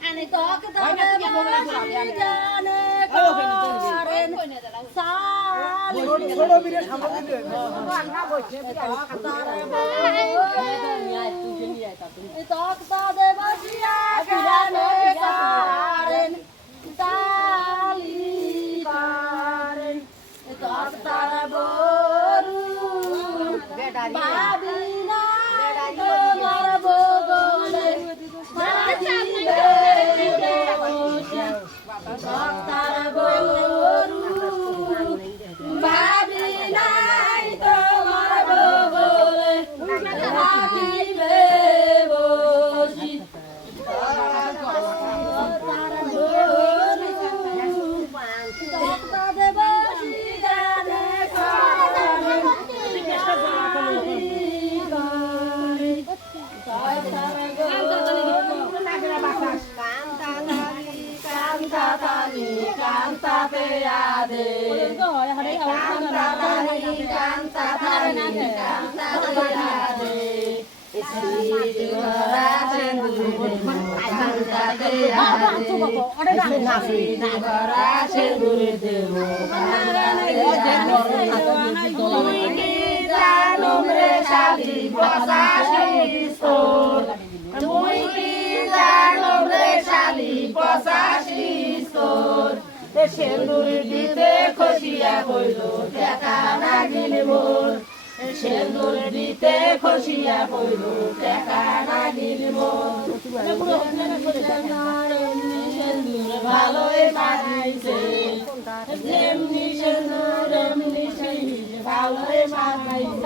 Ani to kita kemarin Sindoor দিতে খসিয়া হইল টাকা নাগিন মোর সেন্দুর দিতে খসিয়া হইল টাকা নাগিন মোর সেন্দুর ভালোই মানাইছে যেমনি সেন্দুর এমনি ভালোই মানাইছে